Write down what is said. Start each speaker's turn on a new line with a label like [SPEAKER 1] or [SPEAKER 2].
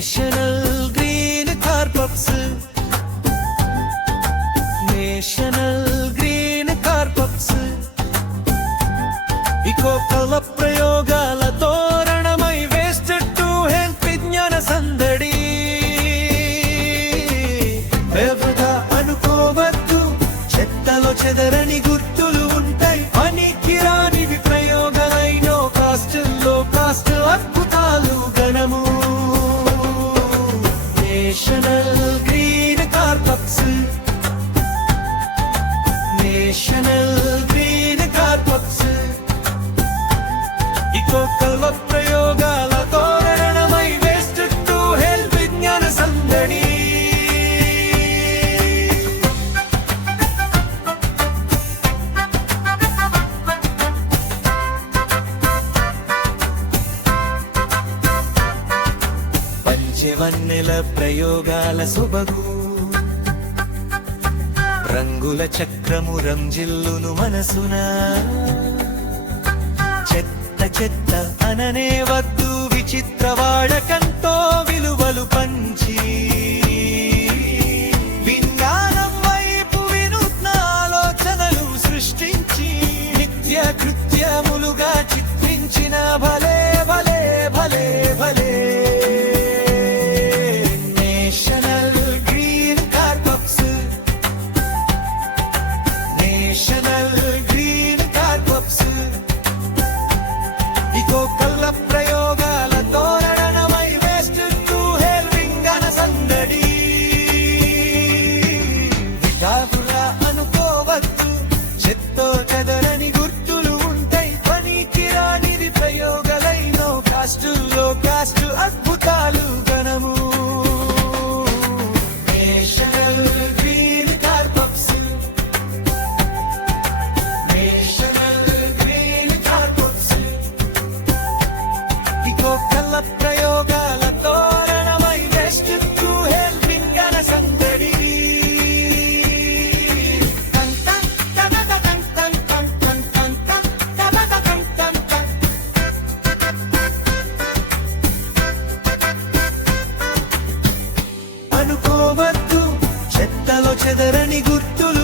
[SPEAKER 1] National Green Carpets National Green Carpets Eco Color చెదరని గుర్తు చెవన్నెల ప్రయోగాల సొబగు రంగుల చక్రము రంజిల్లును మనసున. చెత్త చెత్త అననే వద్దు విచిత్ర వాడకంతో విలువలు పంచి. విజ్ఞానం వైపు వినూత్న ఆలోచనలు సృష్టించి నిత్య కృత్యములుగా చిత్రించిన భలే భలే భలే భలే. గుంటలో చెదరని గుర్తులు